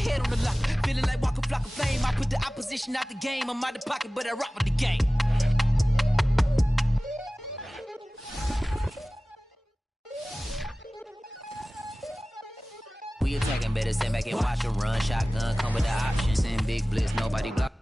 head on the lock. Feeling like walking flock of flame. I put the opposition out the game. I'm out of pocket, but I rock with the game. We attacking, better stand back and watch a run. Shotgun come with the option. Send big blitz, nobody block.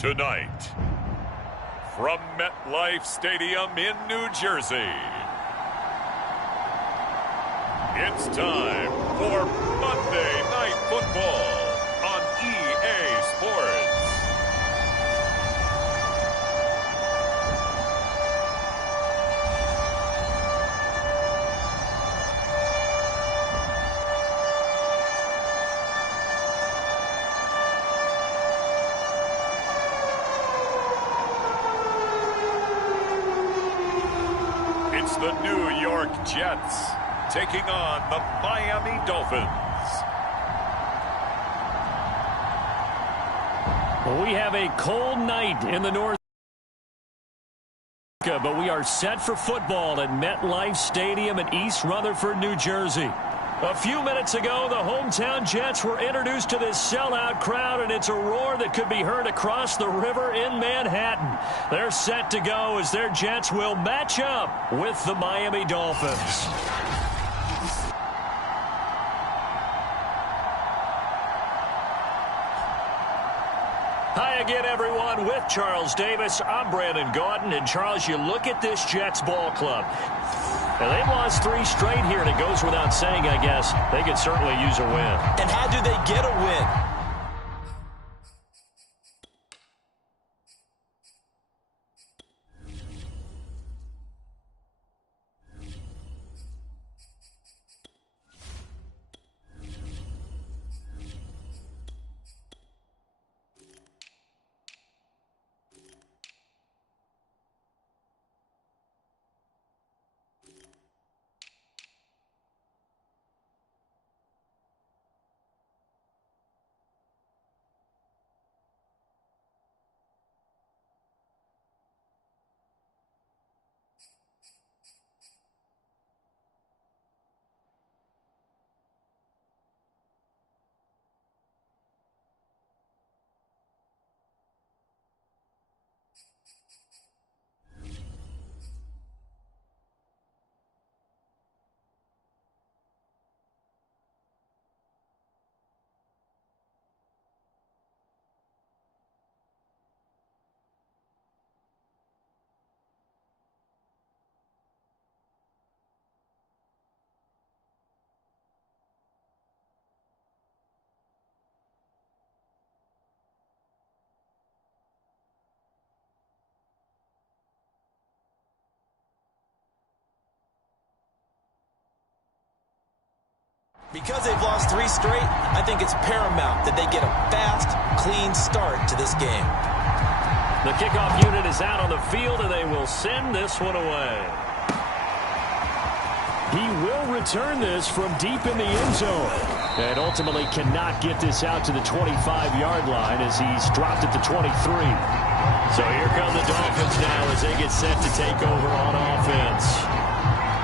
Tonight, from MetLife Stadium in New Jersey, it's time for Monday Night Football on EA Sports. It's the New York Jets taking on the Miami Dolphins. We have a cold night in the North, but we are set for football at MetLife Stadium in East Rutherford, New Jersey. A few minutes ago, the hometown Jets were introduced to this sellout crowd, and it's a roar that could be heard across the river in Manhattan. They're set to go as their Jets will match up with the Miami Dolphins. Hi again, everyone. With Charles Davis, I'm Brandon Gordon. And, Charles, you look at this Jets ball club. And they've lost 3 straight here, and it goes without saying, I guess, they could certainly use a win. And how do they get a win? Because they've lost 3 straight, I think it's paramount that they get a fast, clean start to this game. The kickoff unit is out on the field, and they will send this one away. He will return this from deep in the end zone. And ultimately cannot get this out to the 25-yard line as he's dropped at the 23. So here come the Dolphins now as they get set to take over on offense.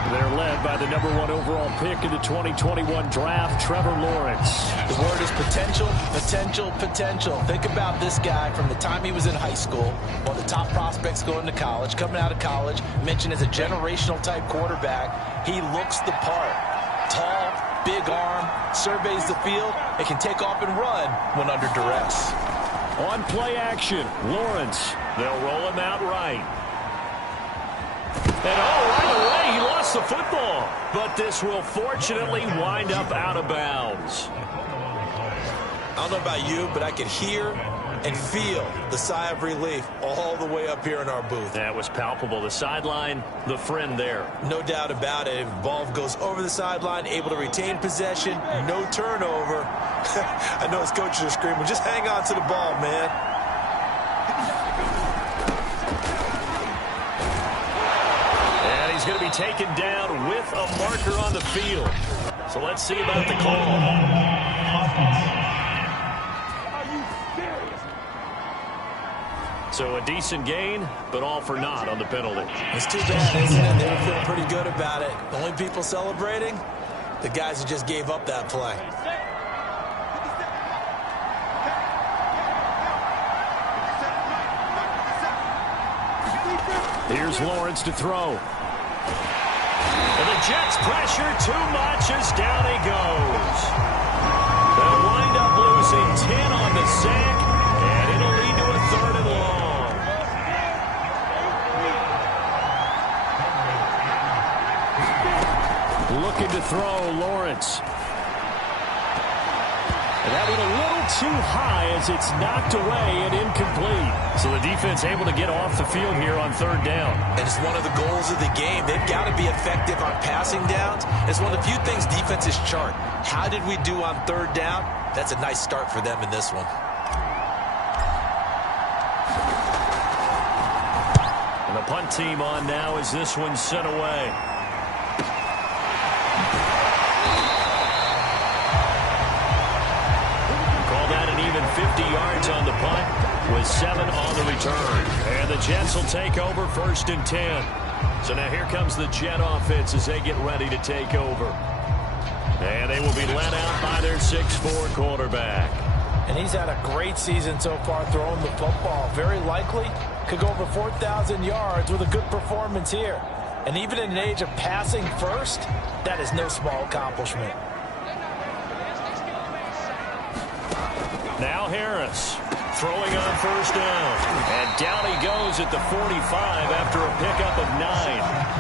They're led by the number 1 overall pick in the 2021 draft, Trevor Lawrence. The word is potential, potential, potential. Think about this guy from the time he was in high school, one of the top prospects going to college, coming out of college, mentioned as a generational type quarterback. He looks the part. Tall, big arm, surveys the field, and can take off and run when under duress. On play action, Lawrence. They'll roll him out right. And right away, he lost the football. But this will fortunately wind up out of bounds. I don't know about you, but I could hear and feel the sigh of relief all the way up here in our booth. That was palpable. The sideline, the friend there. No doubt about it. If the ball goes over the sideline, able to retain possession, no turnover. I know his coaches are screaming, just hang on to the ball, man. He's going to be taken down with a marker on the field. So let's see about the call. So a decent gain, but all for naught on the penalty. It's too bad, isn't it? They were feeling pretty good about it. The only people celebrating, the guys who just gave up that play. Here's Lawrence to throw. And the Jets pressure too much as down he goes. They'll wind up losing 10 on the sack, and it'll lead to a 3rd and And that went a little too high as it's knocked away and incomplete. So the defense able to get off the field here on third down. And it's one of the goals of the game. They've got to be effective on passing downs. It's one of the few things defenses chart. How did we do on third down? That's a nice start for them in this one. And the punt team on now as this one's sent away. Call that an even 50 yards on the punt with 7 on the return. And the Jets will take over 1st and 10. So now here comes the Jet offense as they get ready to take over. And they will be led out by their 6'4" quarterback. And he's had a great season so far throwing the football. Very likely could go over 4,000 yards with a good performance here. And even in an age of passing first, that is no small accomplishment. Now Harris throwing on 1st down. And down he goes at the 45 after a pickup of 9.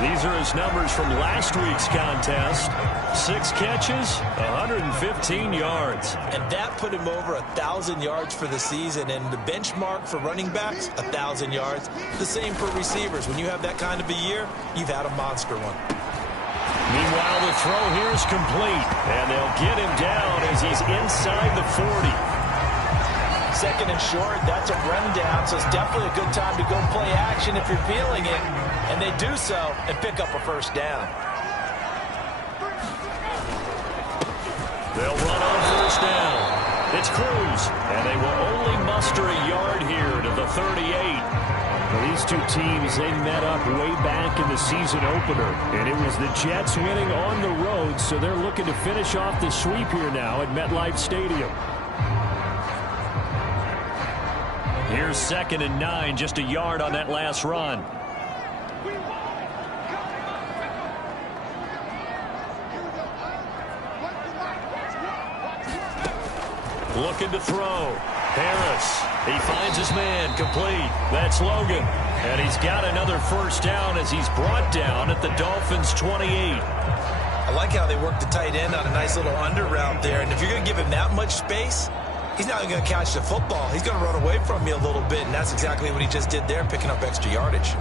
These are his numbers from last week's contest. 6 catches, 115 yards. And that put him over 1,000 yards for the season. And the benchmark for running backs, 1,000 yards. The same for receivers. When you have that kind of a year, you've had a monster one. Meanwhile, the throw here is complete. And they'll get him down as he's inside the 40. 2nd and short, that's a rundown, so it's definitely a good time to go play action if you're feeling it. And they do so and pick up a 1st down. They'll run on 1st down. It's Cruz, and they will only muster a yard here to the 38. Well, these two teams, they met up way back in the season opener, and it was the Jets winning on the road, so they're looking to finish off the sweep here now at MetLife Stadium. Here's 2nd and 9, just a yard on that last run. Looking to throw. Harris. He finds his man. Complete. That's Logan. And he's got another 1st down as he's brought down at the Dolphins' 28. I like how they work the tight end on a nice little under route there. And if you're going to give him that much space, he's not going to catch the football. He's going to run away from me a little bit. And that's exactly what he just did there, picking up extra yardage.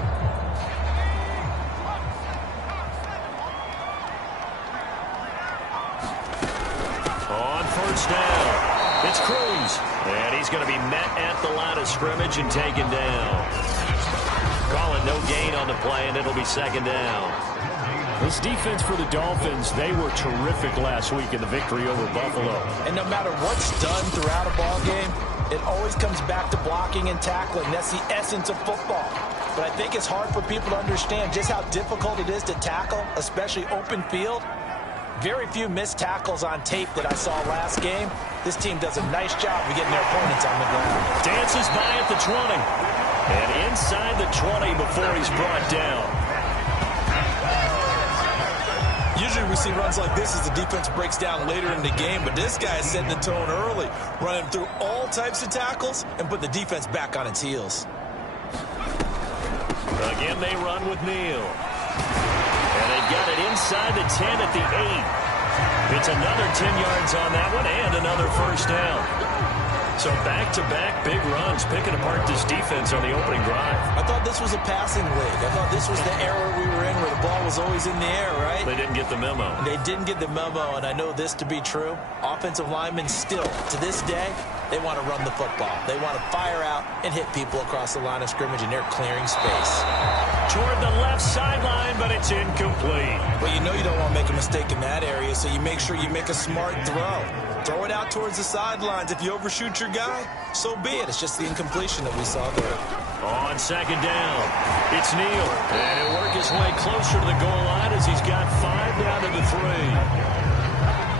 On 1st down. It's Cruz, and he's going to be met at the line of scrimmage and taken down. Calling no gain on the play, and it'll be 2nd down. This defense for the Dolphins, they were terrific last week in the victory over Buffalo. And no matter what's done throughout a ball game, it always comes back to blocking and tackling. That's the essence of football. But I think it's hard for people to understand just how difficult it is to tackle, especially open field. Very few missed tackles on tape that I saw last game. This team does a nice job of getting their opponents on the ground. Dances by at the 20. And inside the 20 before he's brought down. Usually we see runs like this as the defense breaks down later in the game, but this guy is setting the tone early, running through all types of tackles and putting the defense back on its heels. Again, they run with Neal. And they've got it inside the 10 at the 8. It's another 10 yards on that one and another 1st down. So back-to-back big runs, picking apart this defense on the opening drive. I thought this was a passing league. I thought this was the era we were in where the ball was always in the air, right? They didn't get the memo. They didn't get the memo, and I know this to be true. Offensive linemen still, to this day, they want to run the football. They want to fire out and hit people across the line of scrimmage, and they're clearing space. Toward the left sideline, but it's incomplete. Well, you know you don't want to make a mistake in that area, so you make sure you make a smart throw. Throw it out towards the sidelines. If you overshoot your guy, so be it. It's just the incompletion that we saw there. On 2nd down, it's Neal. And he'll work his way closer to the goal line as he's got 5 down to the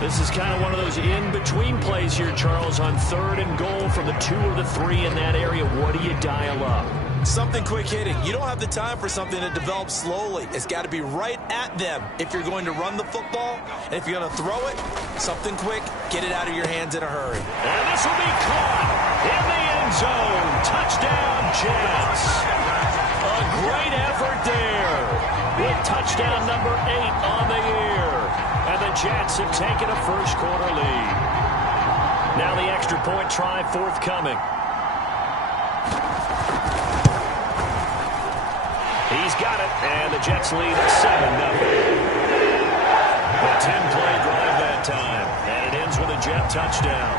3. This is kind of one of those in-between plays here, Charles, on 3rd and goal from the 2 or the 3 in that area. What do you dial up? Something quick hitting. You don't have the time for something that develops slowly. It's got to be right at them if you're going to run the football. And if you're going to throw it, something quick, get it out of your hands in a hurry. And this will be caught in the end zone. Touchdown, Jets. A great effort there with touchdown number 8 on the year. And the Jets have taken a first-quarter lead. Now the extra point try forthcoming. He's got it, and the Jets lead 7-0. A 10-play drive that time, and it ends with a Jet touchdown.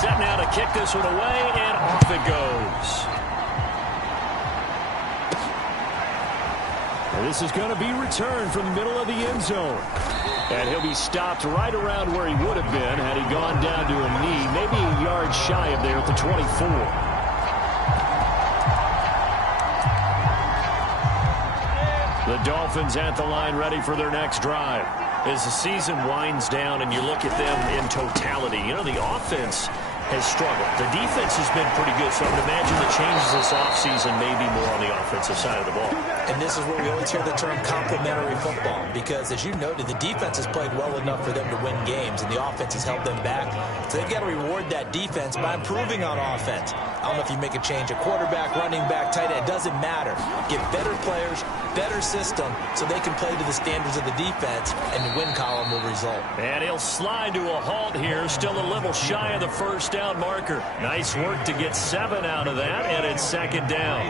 Set now to kick this one away, and off it goes. And this is going to be returned from the middle of the end zone. And he'll be stopped right around where he would have been had he gone down to a knee, maybe a yard shy of there at the 24. The Dolphins at the line ready for their next drive. As the season winds down and you look at them in totality, you know, the offense has struggled. The defense has been pretty good, so I would imagine the changes this offseason may be more on the offensive side of the ball. And this is where we always hear the term complementary football, because as you noted, the defense has played well enough for them to win games, and the offense has held them back. So they've got to reward that defense by improving on offense. I don't know if you make a change at quarterback, running back, tight end. It doesn't matter. Get better players, better system, so they can play to the standards of the defense, and the win column will result. And he'll slide to a halt here, still a little shy of the first down marker. Nice work to get 7 out of that, and it's second down.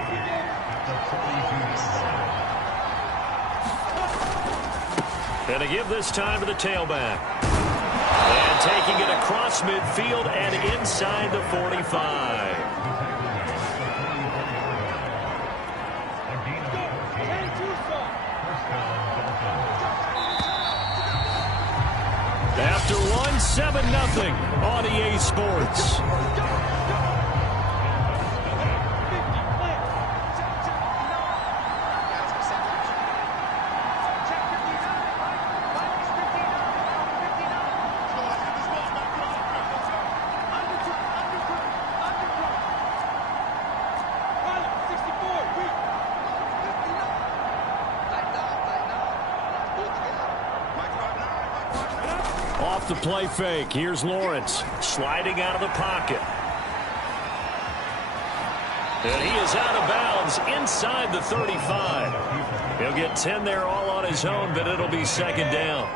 And to give this time to the tailback. And taking it across midfield and inside the 45. After one, 7-0 on EA Sports. The play fake. Here's Lawrence sliding out of the pocket. And he is out of bounds inside the 35. He'll get 10 there all on his own, but it'll be second down.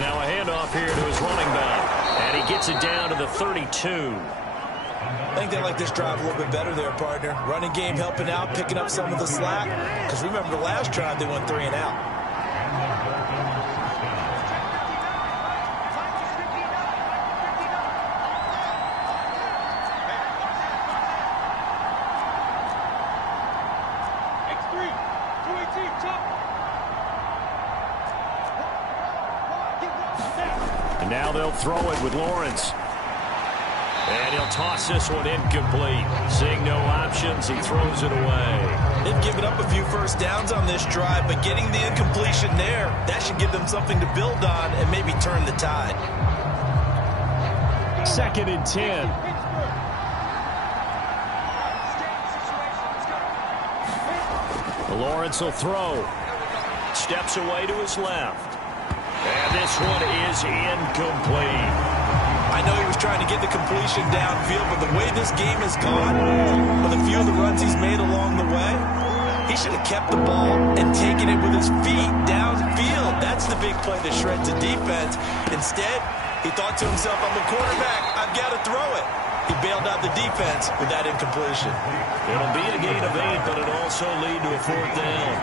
Now a handoff here to his running back. And he gets it down to the 32. I think they like this drive a little bit better there, partner. Running game helping out, picking up some of the slack. Because remember the last drive, they went 3 and out. And now they'll throw it with Lawrence. And he'll toss this one incomplete. Seeing no options, he throws it away. They've given up a few first downs on this drive, but getting the incompletion there, that should give them something to build on and maybe turn the tide. 2nd and 10. Lawrence will throw. Steps away to his left. And this one is incomplete. I know he was trying to get the completion downfield, but the way this game has gone, with a few of the runs he's made along the way, he should have kept the ball and taken it with his feet downfield. That's the big play that shreds the defense. Instead, he thought to himself, I'm a quarterback, I've got to throw it. He bailed out the defense with that incompletion. It'll be a gain of 8, but it'll also lead to a 4th down.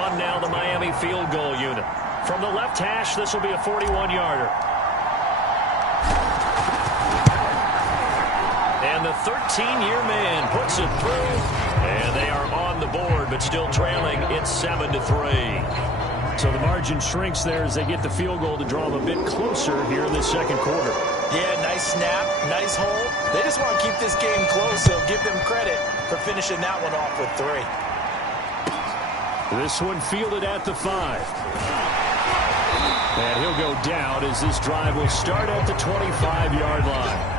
On now the Miami field goal unit. From the left hash, this will be a 41-yarder. And the 13-year man puts it through. And they are on the board, but still trailing. It's 7-3. So the margin shrinks there as they get the field goal to draw them a bit closer here in the second quarter. Yeah, nice snap, nice hold. They just want to keep this game close, so give them credit for finishing that one off with 3. This one fielded at the 5. And he'll go down as this drive will start at the 25-yard line.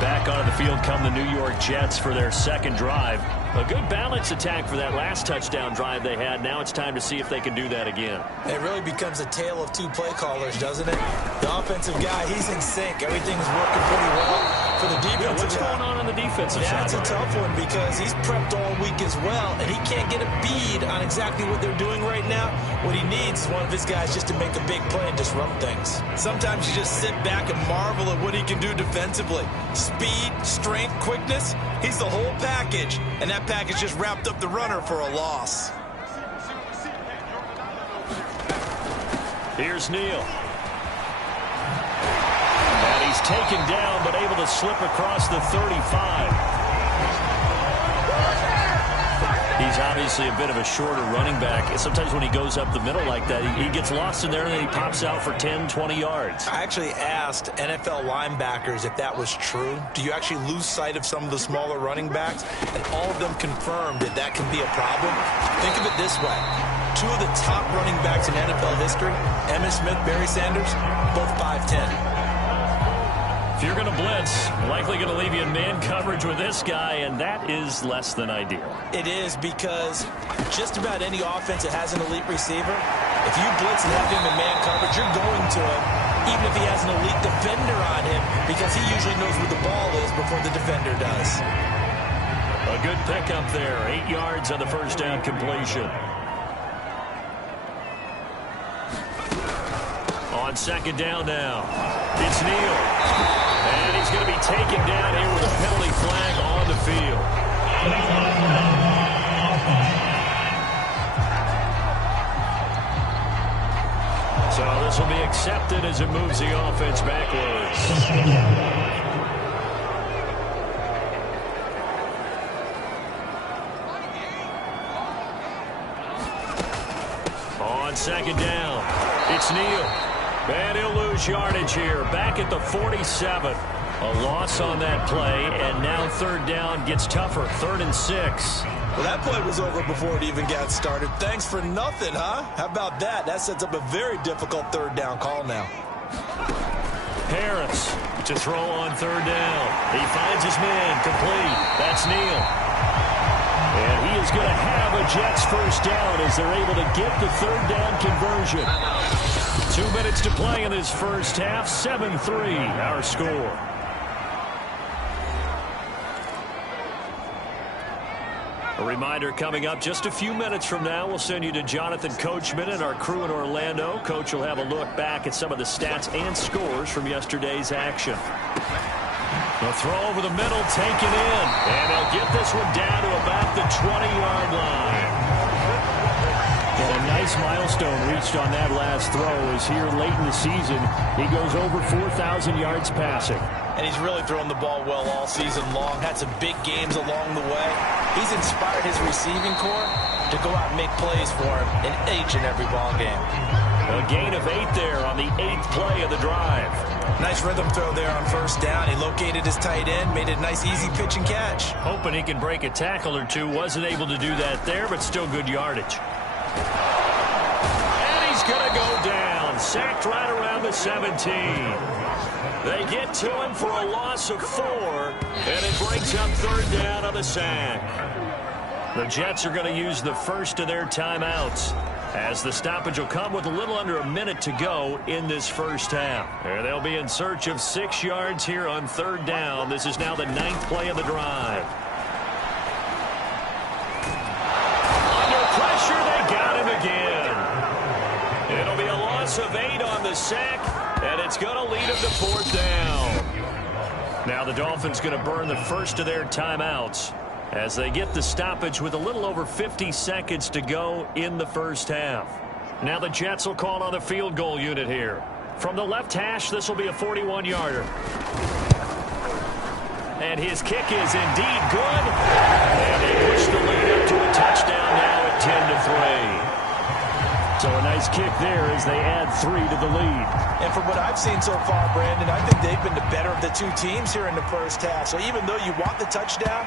Back back onto the field come the New York Jets for their second drive. A good balance attack for that last touchdown drive they had. Now it's time to see if they can do that again. It really becomes a tale of two play callers, doesn't it? The offensive guy, he's in sync. Everything's working pretty well. For the defensive what's going on the defensive side? That's a tough one because he's prepped all week as well, and he can't get a bead on exactly what they're doing right now. What he needs is one of his guys just to make a big play and disrupt things. Sometimes you just sit back and marvel at what he can do defensively. Speed, strength, quickness, he's the whole package, and that package just wrapped up the runner for a loss. Here's Neal. And he's taken down, but able to slip across the 35. He's obviously a bit of a shorter running back. Sometimes when he goes up the middle like that, he gets lost in there and then he pops out for 10, 20 yards. I actually asked NFL linebackers if that was true. Do you actually lose sight of some of the smaller running backs? And all of them confirmed that that can be a problem. Think of it this way. Two of the top running backs in NFL history, Emmitt Smith, Barry Sanders, both 5'10". If you're going to blitz, likely going to leave you in man coverage with this guy, and that is less than ideal. It is because just about any offense that has an elite receiver, if you blitz and have him in man coverage, you're going to him, even if he has an elite defender on him, because he usually knows where the ball is before the defender does. A good pickup there, 8 yards on the first down completion. On second down now, it's Neal. And he's going to be taken down here with a penalty flag on the field. So this will be accepted as it moves the offense backwards. On second down, it's Neal. And he'll lose yardage here. Back at the 47. A loss on that play, and now third down gets tougher. 3rd and 6. Well, that play was over before it even got started. Thanks for nothing, huh? How about that? That sets up a very difficult third down call now. Harris to throw on third down. He finds his man complete. That's Neal. And he is going to have a Jets first down as they're able to get the third down conversion. 2 minutes to play in this first half. 7-3 our score. A reminder coming up just a few minutes from now. We'll send you to Jonathan Coachman and our crew in Orlando. Coach will have a look back at some of the stats and scores from yesterday's action. The throw over the middle, taken in. And they'll get this one down to about the 20-yard line. And a nice milestone reached on that last throw is here late in the season. He goes over 4,000 yards passing. And he's really thrown the ball well all season long. Had some big games along the way. He's inspired his receiving corps to go out and make plays for him in each and every ball game. A gain of 8 there on the 8th play of the drive. Nice rhythm throw there on first down. He located his tight end, made it a nice easy pitch and catch. Hoping he can break a tackle or two. Wasn't able to do that there, but still good yardage. And he's going to go down. Sacked right around the 17. They get to him for a loss of 4, and it brings up third down on the sack. The Jets are going to use the first of their timeouts, as the stoppage will come with a little under a minute to go in this first half. And they'll be in search of 6 yards here on third down. This is now the 9th play of the drive. Under pressure, they got him again. It'll be a loss of 8 on the sack, and it's going to lead them to fourth down. Now the Dolphins going to burn the first of their timeouts as they get the stoppage with a little over 50 seconds to go in the first half. Now the Jets will call on the field goal unit here. From the left hash, this will be a 41-yarder. And his kick is indeed good. And they push the lead up to a touchdown now at 10-3. So a nice kick there as they add 3 to the lead. And from what I've seen so far, Brandon, I think they've been the better of the two teams here in the first half. So even though you want the touchdown,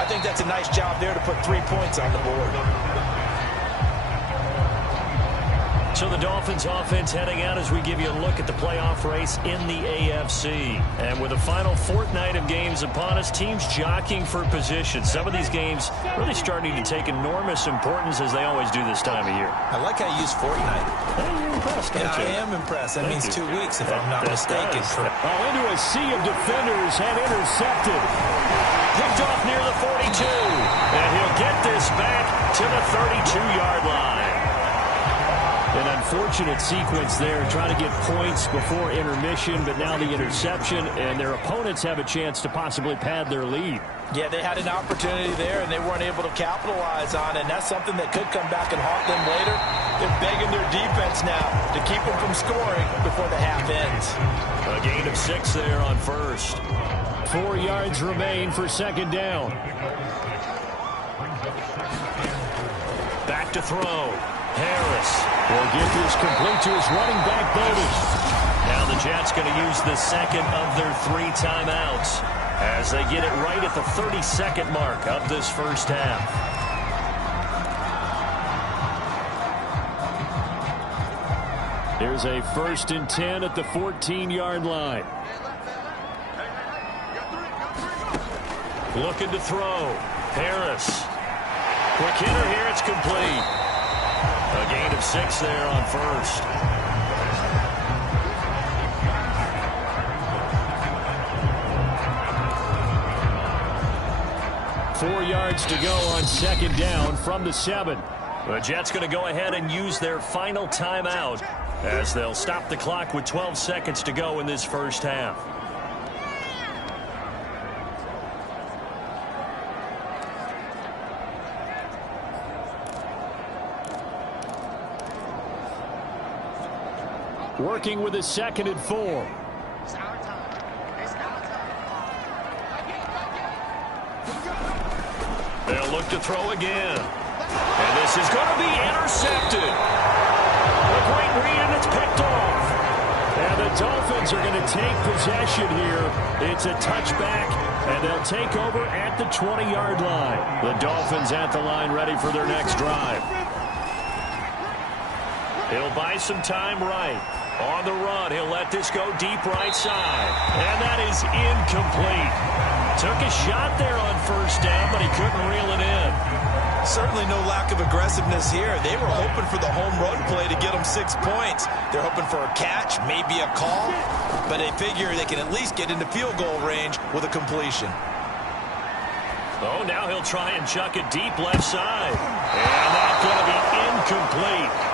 I think that's a nice job there to put 3 points on the board. So the Dolphins offense heading out as we give you a look at the playoff race in the AFC. And with the final fortnight of games upon us, teams jockeying for position. Some of these games really starting to take enormous importance as they always do this time of year. I like how you use fortnight. Hey, you're impressed, aren't you? I am impressed. That means 2 weeks, if I'm not mistaken. Into a sea of defenders and intercepted. Picked off near the 42. And he'll get this back to the 32-yard line. An unfortunate sequence there, trying to get points before intermission, but now the interception, and their opponents have a chance to possibly pad their lead. Yeah, they had an opportunity there, and they weren't able to capitalize on it, and that's something that could come back and haunt them later. They're begging their defense now to keep them from scoring before the half ends. A gain of 6 there on first. 4 yards remain for second down. Back to throw. Harris will get this complete to his running back, Bowden. Now the Jets going to use the second of their 3 timeouts as they get it right at the 32nd mark of this first half. Here's a 1st and 10 at the 14-yard line. Looking to throw. Harris. Quick hitter here. It's complete. A gain of 6 there on first. Four yards to go on second down from the 7. The Jets going to go ahead and use their final timeout as they'll stop the clock with 12 seconds to go in this first half. Working with a 2nd and 4. They'll look to throw again. And this is going to be intercepted. A great read, and it's picked off. And the Dolphins are going to take possession here. It's a touchback, and they'll take over at the 20-yard line. The Dolphins at the line ready for their next drive. He'll buy some time right. On the run, he'll let this go deep right side. And that is incomplete. Took a shot there on first down, but he couldn't reel it in. Certainly no lack of aggressiveness here. They were hoping for the home run play to get them 6 points. They're hoping for a catch, maybe a call, but they figure they can at least get into field goal range with a completion. Oh, now he'll try and chuck it deep left side. And that's going to be incomplete.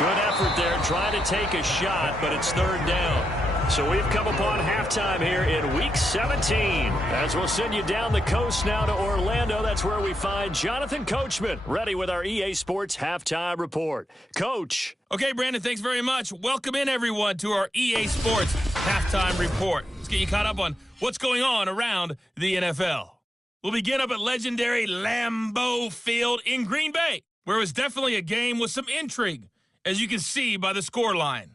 Good effort there, trying to take a shot, but it's 3rd down. So we've come upon halftime here in Week 17. As we'll send you down the coast now to Orlando, that's where we find Jonathan Coachman, ready with our EA Sports Halftime Report. Coach. Okay, Brandon, thanks very much. Welcome in, everyone, to our EA Sports Halftime Report. Let's get you caught up on what's going on around the NFL. We'll begin up at legendary Lambeau Field in Green Bay, where it was definitely a game with some intrigue, as you can see by the scoreline.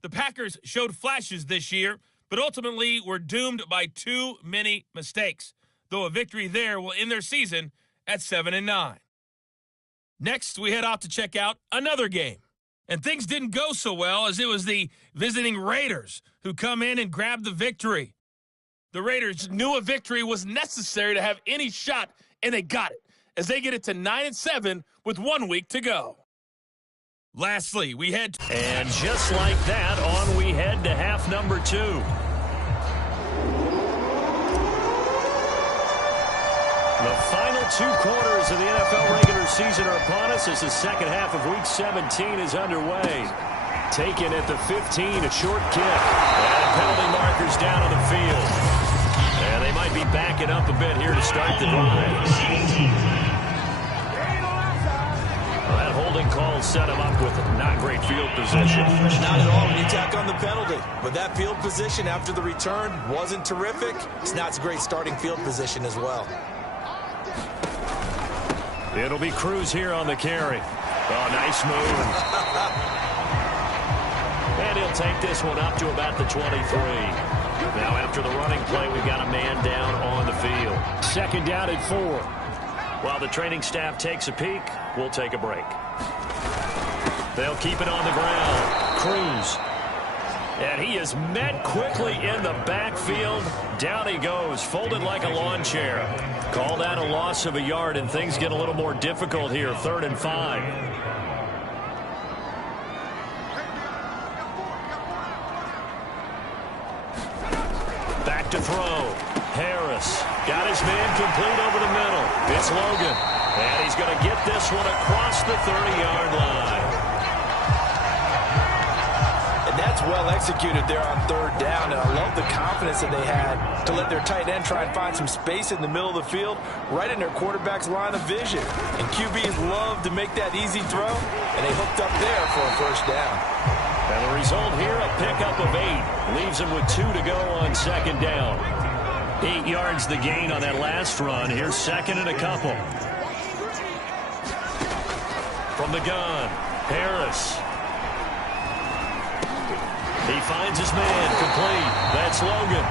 The Packers showed flashes this year, but ultimately were doomed by too many mistakes, though a victory there will end their season at 7-9. Next, we head off to check out another game. And things didn't go so well, as it was the visiting Raiders who come in and grab the victory. The Raiders knew a victory was necessary to have any shot, and they got it, as they get it to 9-7 with 1 week to go. Lastly, we head to... And just like that, on we head to half number 2. The final 2 quarters of the NFL regular season are upon us as the second half of Week 17 is underway. Taken at the 15, a short kick. And penalty markers down on the field. And they might be backing up a bit here to start the drive. That holding call set him up with not great field position. Not at all when you tack on the penalty. But that field position after the return wasn't terrific. It's not a great starting field position as well. It'll be Cruz here on the carry. Oh, nice move. And he'll take this one up to about the 23. Now after the running play, we've got a man down on the field. Second down at 4. While the training staff takes a peek, we'll take a break. They'll keep it on the ground. Cruz. And he is met quickly in the backfield. Down he goes, folded like a lawn chair. Call that a loss of a yard, and things get a little more difficult here. 3rd and 5. Back to throw. Harris got his man complete over the middle. It's Logan. And he's going to get this one across the 30-yard line. And that's well executed there on 3rd down. And I love the confidence that they had to let their tight end try and find some space in the middle of the field, right in their quarterback's line of vision. And QBs love to make that easy throw, and they hooked up there for a 1st down. And the result here, a pickup of 8. Leaves him with 2 to go on 2nd down. 8 yards the gain on that last run. Here's 2nd and a couple. From the gun, Harris. He finds his man complete. That's Logan.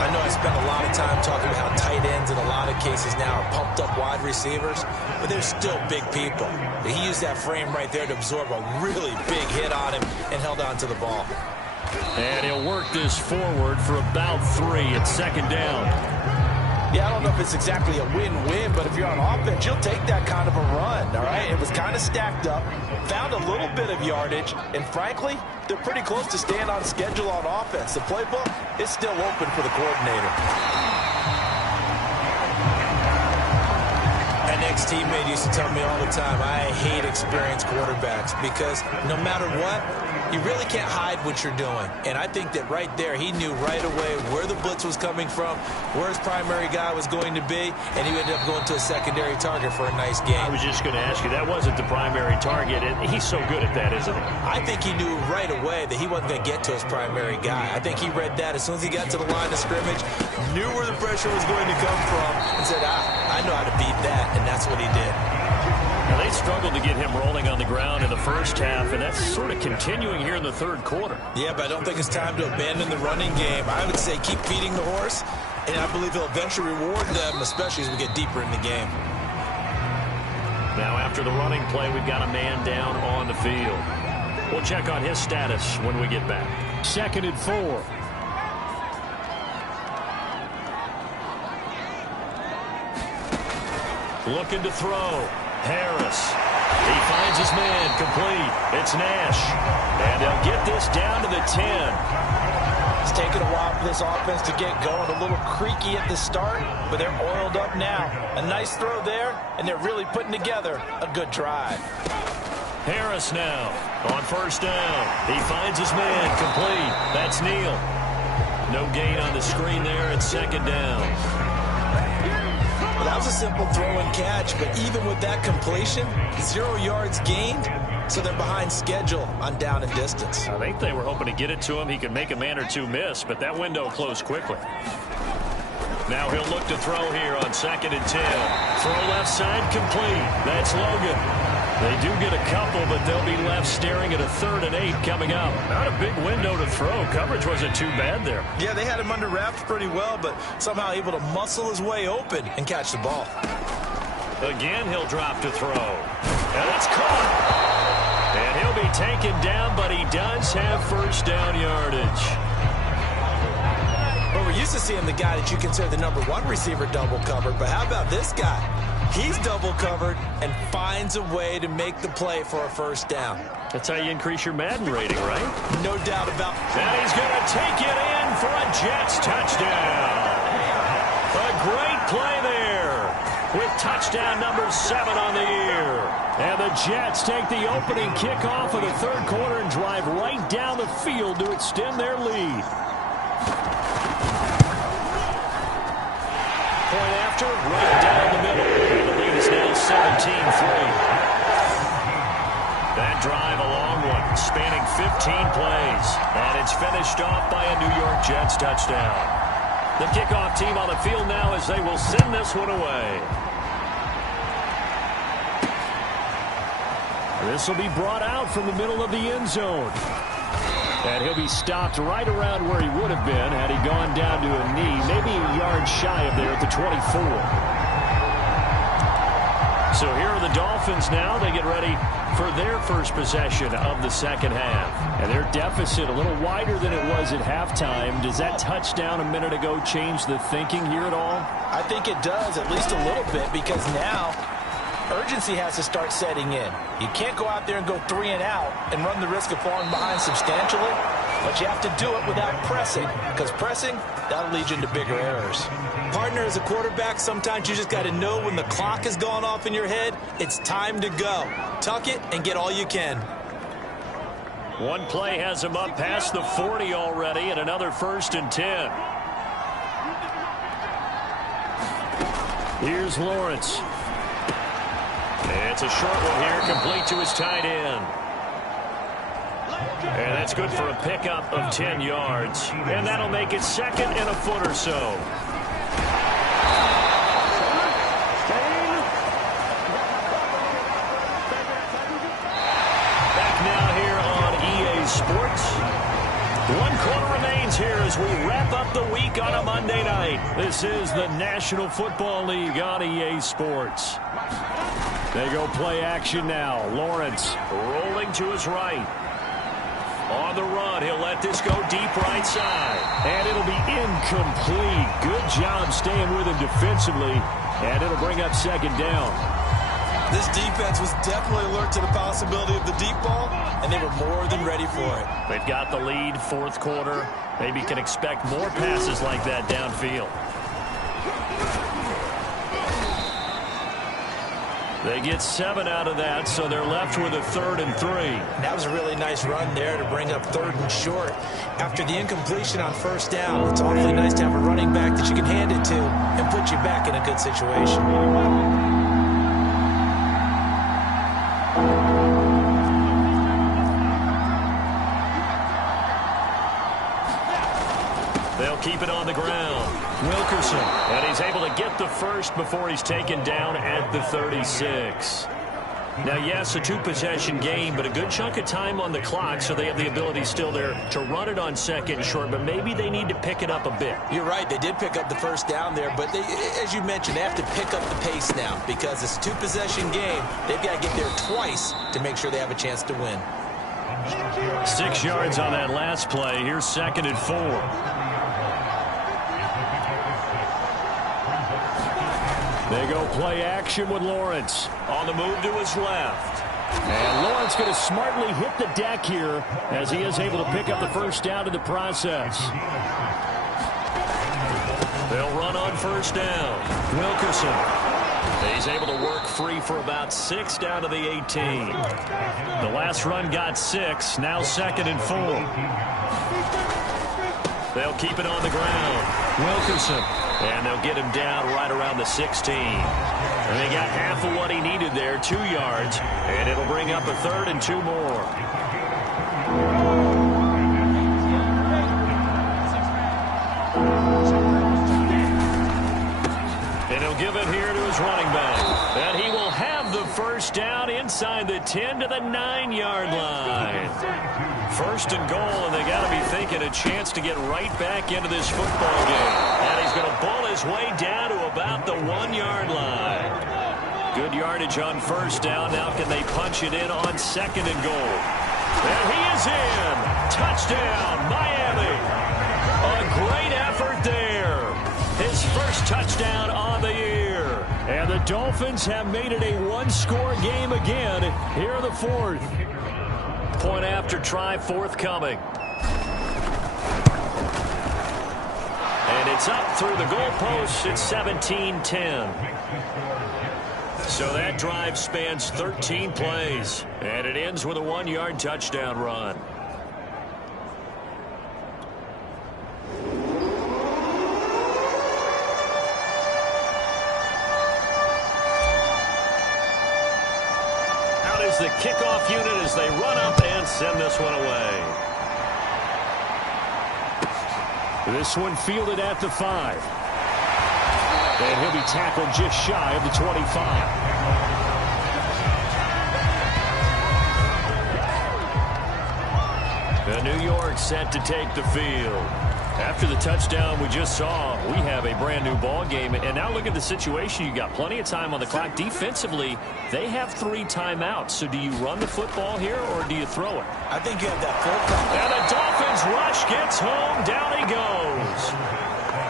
I know I spent a lot of time talking about how tight ends in a lot of cases now are pumped up wide receivers, but they're still big people. He used that frame right there to absorb a really big hit on him and held on to the ball. And he'll work this forward for about 3 at 2nd down. Yeah, I don't know if it's exactly a win-win, but if you're on offense, you'll take that kind of a run, all right? It was kind of stacked up, found a little bit of yardage, and frankly, they're pretty close to staying on schedule on offense. The playbook is still open for the coordinator. An ex-teammate used to tell me all the time, I hate experienced quarterbacks because no matter what, you really can't hide what you're doing. And I think that right there, he knew right away where the blitz was coming from, where his primary guy was going to be, and he ended up going to a secondary target for a nice game. I was just going to ask you, that wasn't the primary target, and he's so good at that, isn't he? I think he knew right away that he wasn't going to get to his primary guy. I think he read that as soon as he got to the line of scrimmage, knew where the pressure was going to come from, and said, I know how to beat that, and that's what he did. Now, they struggled to get him rolling on the ground in the 1st half, and that's sort of continuing here in the 3rd quarter. Yeah, but I don't think it's time to abandon the running game. I would say keep feeding the horse, and I believe he'll eventually reward them, especially as we get deeper in the game. Now, after the running play, we've got a man down on the field. We'll check on his status when we get back. 2nd and 4. Looking to throw. Harris. He finds his man complete. It's Nash. And they'll get this down to the 10. It's taken a while for this offense to get going. A little creaky at the start, but they're oiled up now. A nice throw there, and they're really putting together a good drive. Harris now on 1st down. He finds his man complete. That's Neal. No gain on the screen there at 2nd down. Well, that was a simple throw and catch, but even with that completion, 0 yards gained, so they're behind schedule on down and distance. I think they were hoping to get it to him. He could make a man or two miss, but that window closed quickly. Now he'll look to throw here on 2nd and 10. Throw left side complete. That's Logan. They do get a couple, but they'll be left staring at a 3rd and 8 coming up. Not a big window to throw. Coverage wasn't too bad there. Yeah, they had him under wraps pretty well, but somehow able to muscle his way open and catch the ball. Again, he'll drop to throw. And it's caught. And he'll be taken down, but he does have 1st down yardage. Well, we're used to seeing the guy that you consider the number 1 receiver double covered, but how about this guy? He's double covered and finds a way to make the play for a 1st down. That's how you increase your Madden rating, right? No doubt about it. And he's going to take it in for a Jets touchdown. A great play there with touchdown number 7 on the year. And the Jets take the opening kickoff of the 3rd quarter and drive right down the field to extend their lead. Point after, right down the middle. And the lead is now 17-3. That drive, a long one, spanning 15 plays. And it's finished off by a New York Jets touchdown. The kickoff team on the field now as they will send this one away. This will be brought out from the middle of the end zone. And he'll be stopped right around where he would have been had he gone down to a knee, maybe a yard shy of there at the 24. So here are the Dolphins now. They get ready for their first possession of the second half. And their deficit a little wider than it was at halftime. Does that touchdown a minute ago change the thinking here at all? I think it does, at least a little bit, because now urgency has to start setting in. You can't go out there and go 3 and out and run the risk of falling behind substantially, but you have to do it without pressing, because pressing, that'll lead you into bigger errors. Partner, as a quarterback, sometimes you just got to know when the clock has gone off in your head, it's time to go. Tuck it and get all you can. One play has him up past the 40 already, and another 1st and 10. Here's Lawrence. It's a short one here, complete to his tight end. And that's good for a pickup of 10 yards. And that'll make it 2nd and a foot or so. Back now here on EA Sports. 1 quarter remains here as we wrap up the week on a Monday night. This is the National Football League on EA Sports. They go play action now. Lawrence rolling to his right. On the run, he'll let this go deep right side. And it'll be incomplete. Good job staying with him defensively. And it'll bring up 2nd down. This defense was definitely alert to the possibility of the deep ball, and they were more than ready for it. They've got the lead, 4th quarter. Maybe can expect more passes like that downfield. They get 7 out of that, so they're left with a 3rd and 3. That was a really nice run there to bring up 3rd and short. After the incompletion on 1st down, it's awfully nice to have a running back that you can hand it to and put you back in a good situation. They'll keep it on the ground. Wilkerson, and he's able to get the first before he's taken down at the 36. Now, yes, a 2-possession game, but a good chunk of time on the clock, so they have the ability still there to run it on 2nd and short, but maybe they need to pick it up a bit. You're right. They did pick up the 1st down there, but they, as you mentioned, they have to pick up the pace now because it's a 2-possession game. They've got to get there twice to make sure they have a chance to win. 6 yards on that last play. Here's 2nd and 4. They go play action with Lawrence. On the move to his left. And Lawrence going to smartly hit the deck here as he is able to pick up the 1st down in the process. They'll run on 1st down. Wilkerson. He's able to work free for about 6 down to the 18. The last run got 6. Now 2nd and 4. They'll keep it on the ground. Wilkerson. And they'll get him down right around the 16. And they got half of what he needed there, 2 yards. And it'll bring up a 3rd and 2 more. And he'll give it here to his running back. And he will have the 1st down inside the 10 to the 9-yard line. 1st and goal, and they got to be thinking a chance to get right back into this football game. And he's going to bull his way down to about the 1-yard line. Good yardage on 1st down. Now can they punch it in on 2nd and goal? And he is in. Touchdown, Miami. A great effort there. His 1st touchdown on the year. And the Dolphins have made it a 1-score game again. Here are the 4th. Point after try forthcoming. And it's up through the goalposts. It's 17-10. So that drive spans 13 plays. And it ends with a 1-yard touchdown run. Out is the kickoff unit as they run up and send this one away. This one fielded at the 5. And he'll be tackled just shy of the 25. The New York set to take the field. After the touchdown we just saw, we have a brand new ball game. And now look at the situation. You got plenty of time on the clock. Defensively, they have 3 timeouts. So do you run the football here or do you throw it? I think you have that full time. And the Dolphins rush gets home. Down he goes.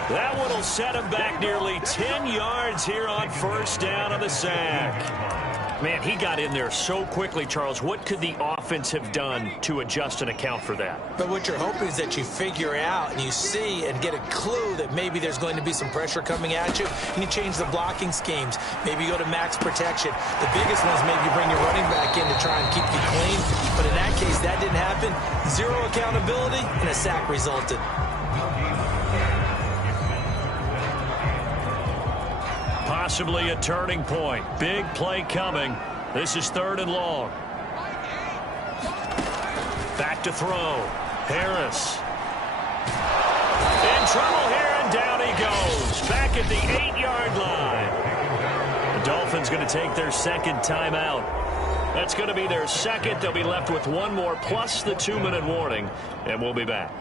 That one will set him back nearly 10 yards here on first down on the sack. Man, he got in there so quickly, Charles. What could the offense have done to adjust and account for that? But what you're hoping is that you figure out and you see and get a clue that maybe there's going to be some pressure coming at you, and you change the blocking schemes. Maybe you go to max protection. The biggest one is maybe you bring your running back in to try and keep you clean. But in that case, that didn't happen. 0 accountability, and a sack resulted. Possibly a turning point. Big play coming. This is 3rd and long. Back to throw. Harris. In trouble here, and down he goes. Back at the 8-yard line. The Dolphins going to take their 2nd timeout. That's going to be their 2nd. They'll be left with 1 more plus the 2-minute warning, and we'll be back.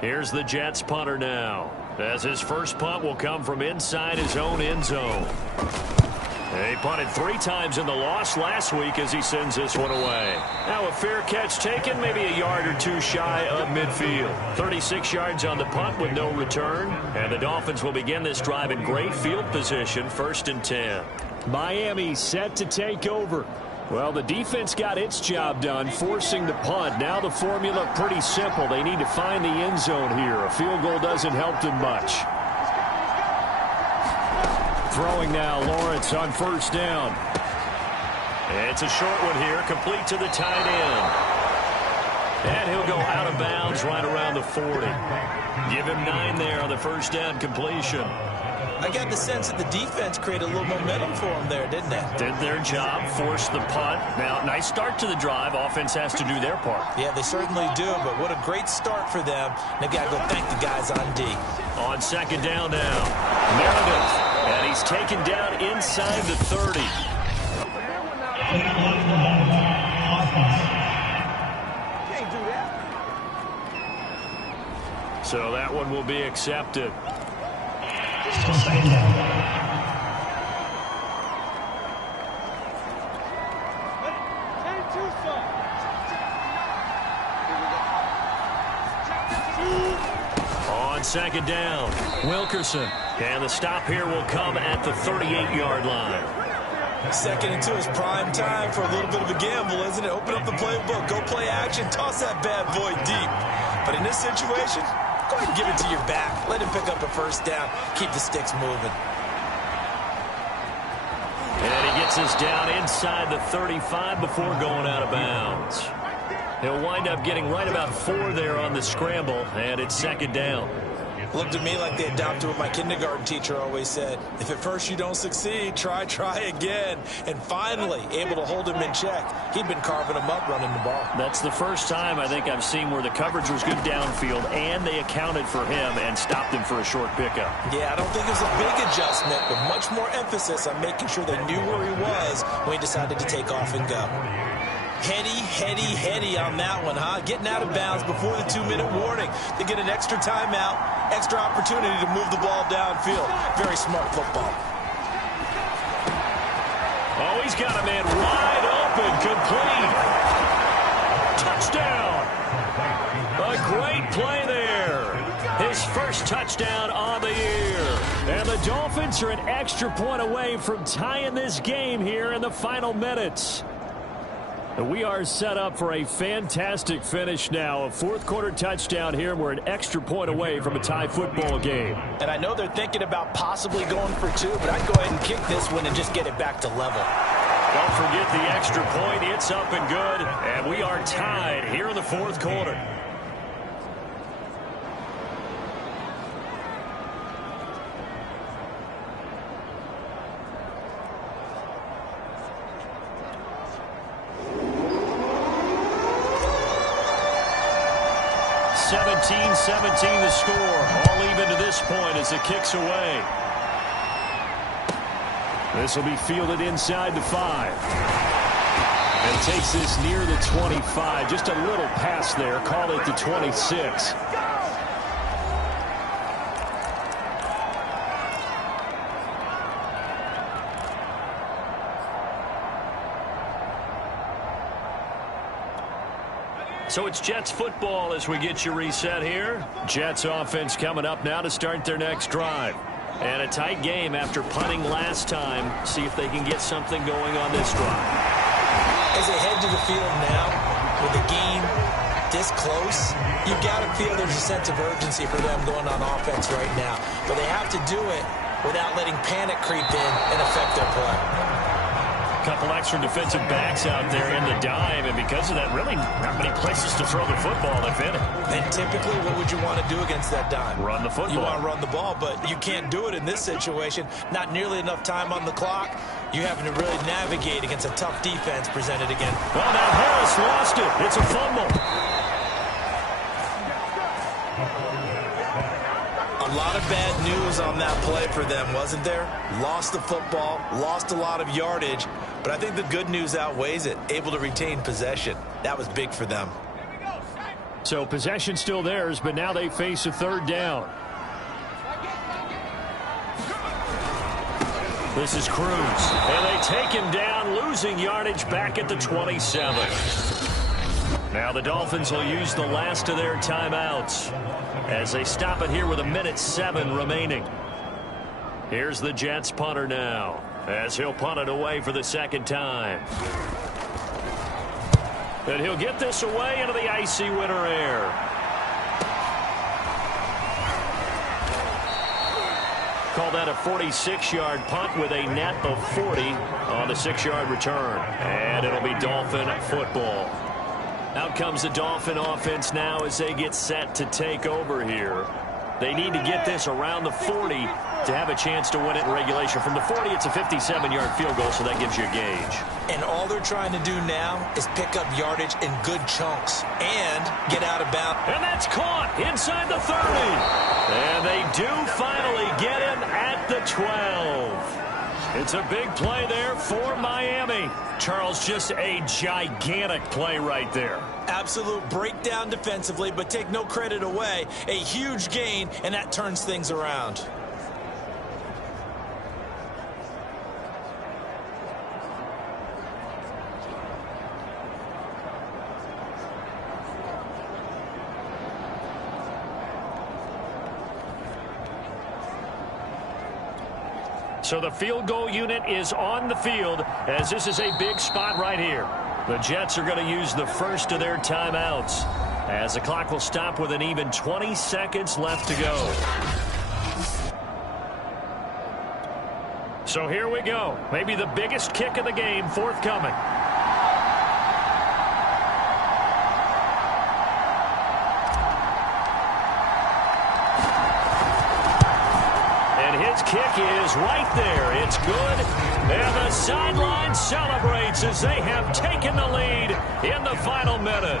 Here's the Jets punter now, as his first punt will come from inside his own end zone. He punted 3 times in the loss last week as he sends this one away. Now a fair catch taken, maybe a yard or 2 shy of midfield. 36 yards on the punt with no return. And the Dolphins will begin this drive in great field position, 1st and 10. Miami set to take over. Well, the defense got its job done, forcing the punt. Now the formula pretty simple. They need to find the end zone here. A field goal doesn't help them much. Throwing now, Lawrence on first down. It's a short one here, complete to the tight end. And he'll go out of bounds right around the 40. Give him 9 there on the first down completion. I got the sense that the defense created a little momentum for them there, didn't they? Did their job, forced the punt. Now, nice start to the drive. Offense has to do their part. Yeah, they certainly do, but what a great start for them. They got to go thank the guys on D. On 2nd down now, Meredith. And he's taken down inside the 30. So that one will be accepted. On 2nd down, Wilkerson. And the stop here will come at the 38-yard line. 2nd and 2 is prime time for a little bit of a gamble, isn't it? Open up the playbook, go play action, toss that bad boy deep. But in this situation, go ahead and give it to your back. Let him pick up a first down. Keep the sticks moving. And he gets us down inside the 35 before going out of bounds. He'll wind up getting right about 4 there on the scramble, and it's 2nd down. Looked at me like they adopted what my kindergarten teacher always said. If at first you don't succeed, try again. And finally, able to hold him in check. He'd been carving him up running the ball. That's the first time I think I've seen where the coverage was good downfield, and they accounted for him and stopped him for a short pickup. Yeah, I don't think it was a big adjustment, but much more emphasis on making sure they knew where he was when he decided to take off and go. Heady on that one, huh? Getting out of bounds before the 2-minute warning. They get an extra timeout, extra opportunity to move the ball downfield. Very smart football. Oh, he's got a man wide open, complete. Touchdown. A great play there. His first touchdown on the year. And the Dolphins are an extra point away from tying this game here in the final minutes. We are set up for a fantastic finish now. A 4th quarter touchdown here. We're an extra point away from a tie football game. And I know they're thinking about possibly going for 2, but I'd go ahead and kick this one and just get it back to level. Don't forget the extra point. It's up and good. And we are tied here in the 4th quarter. (17-17) the score. All even to this point as it kicks away. This will be fielded inside the 5. And takes this near the 25. Just a little pass there. Call it the 26. So it's Jets football as we get you reset here. Jets offense coming up now to start their next drive. And a tight game after punting last time. See if they can get something going on this drive. As they head to the field now, with the game this close, you got to feel there's a sense of urgency for them going on offense right now. But they have to do it without letting panic creep in and affect their play. Couple extra defensive backs out there in the dime, and because of that, really not many places to throw the football, if any. And typically, what would you want to do against that dime? Run the football. You want to run the ball, but you can't do it in this situation. Not nearly enough time on the clock. You're having to really navigate against a tough defense presented again. Well, now Harris lost it. It's a fumble. A lot of bad news on that play for them, wasn't there? Lost the football, lost a lot of yardage, but I think the good news outweighs it. Able to retain possession. That was big for them. So possession still theirs, but now they face a third down. This is Cruz, and they take him down, losing yardage back at the 27. Now the Dolphins will use the last of their timeouts as they stop it here with 1:07 remaining. Here's the Jets punter now as he'll punt it away for the second time. And he'll get this away into the icy winter air. Call that a 46-yard punt with a net of 40 on the 6-yard return. And it'll be Dolphin football. Out comes the Dolphin offense now as they get set to take over here. They need to get this around the 40 to have a chance to win it in regulation. From the 40, it's a 57-yard field goal, so that gives you a gauge. And all they're trying to do now is pick up yardage in good chunks and get out of bounds. And that's caught inside the 30. And they do finally get him at the 12. It's a big play there for Miami. Charles, just a gigantic play right there. Absolute breakdown defensively, but take no credit away. A huge gain, and that turns things around. So the field goal unit is on the field as this is a big spot right here. The Jets are going to use the first of their timeouts as the clock will stop with an even 20 seconds left to go. So here we go. Maybe the biggest kick of the game forthcoming. His kick is right there. It's good. And the sideline celebrates as they have taken the lead in the final minute.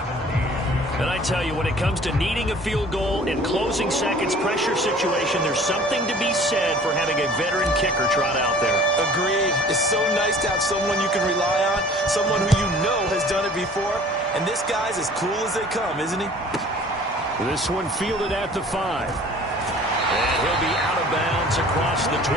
And I tell you, when it comes to needing a field goal in closing seconds, pressure situation, there's something to be said for having a veteran kicker trot out there. Agreed. It's so nice to have someone you can rely on, someone who you know has done it before. And this guy's as cool as they come, isn't he? This one fielded at the 5. And he'll be out of bounds across the 25.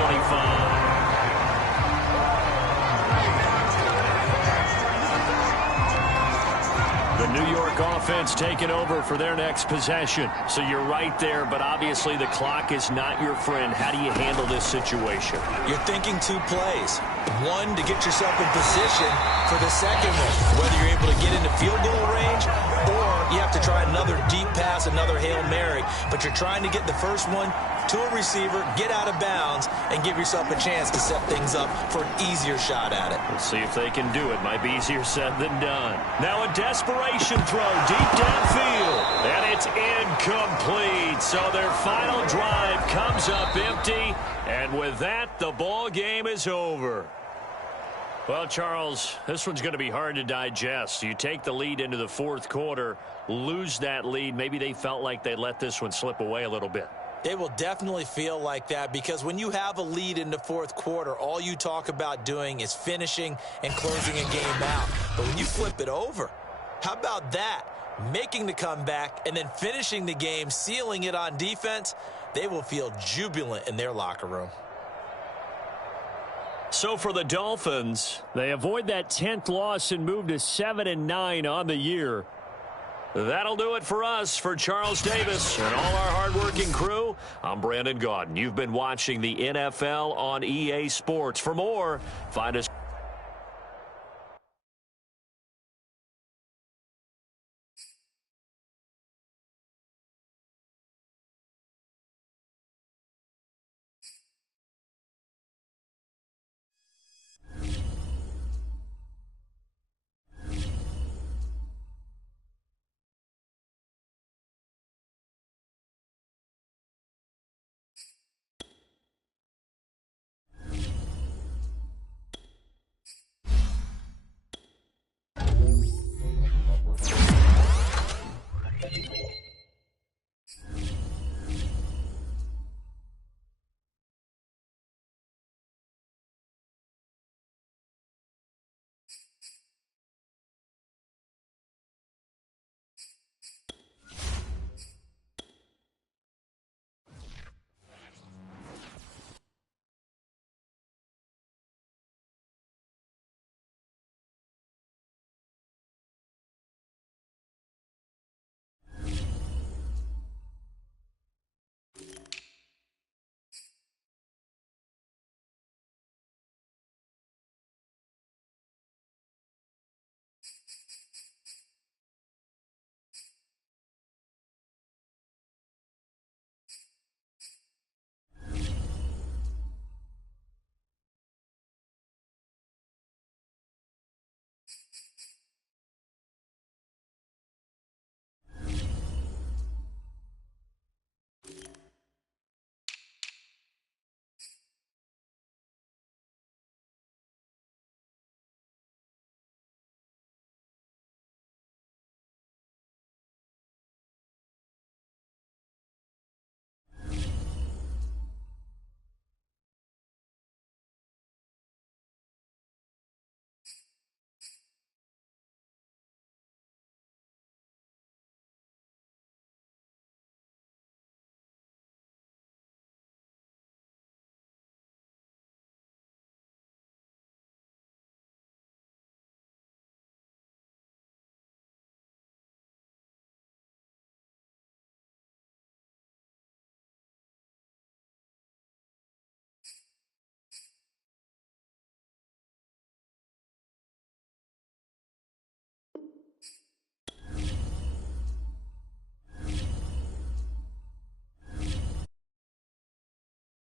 The New York offense taking over for their next possession. So you're right there, but obviously the clock is not your friend. How do you handle this situation? You're thinking two plays. One, to get yourself in position for the second one, whether you're able to get into field goal range or you have to try another deep pass, another Hail Mary. But you're trying to get the first one to a receiver, get out of bounds, and give yourself a chance to set things up for an easier shot at it. We'll see if they can do it. Might be easier said than done. Now a desperation throw deep downfield, and it's incomplete. So their final drive comes up empty, and with that, the ball game is over. Well, Charles, this one's going to be hard to digest. You take the lead into the fourth quarter, lose that lead. Maybe they felt like they let this one slip away a little bit. They will definitely feel like that because when you have a lead in the fourth quarter, all you talk about doing is finishing and closing a game out. But when you flip it over, how about that? Making the comeback and then finishing the game, sealing it on defense, they will feel jubilant in their locker room. So for the Dolphins, they avoid that 10th loss and move to 7-9 on the year. That'll do it for us. For Charles Davis and all our hardworking crew, I'm Brandon Gaudin. You've been watching the NFL on EA Sports. For more, find us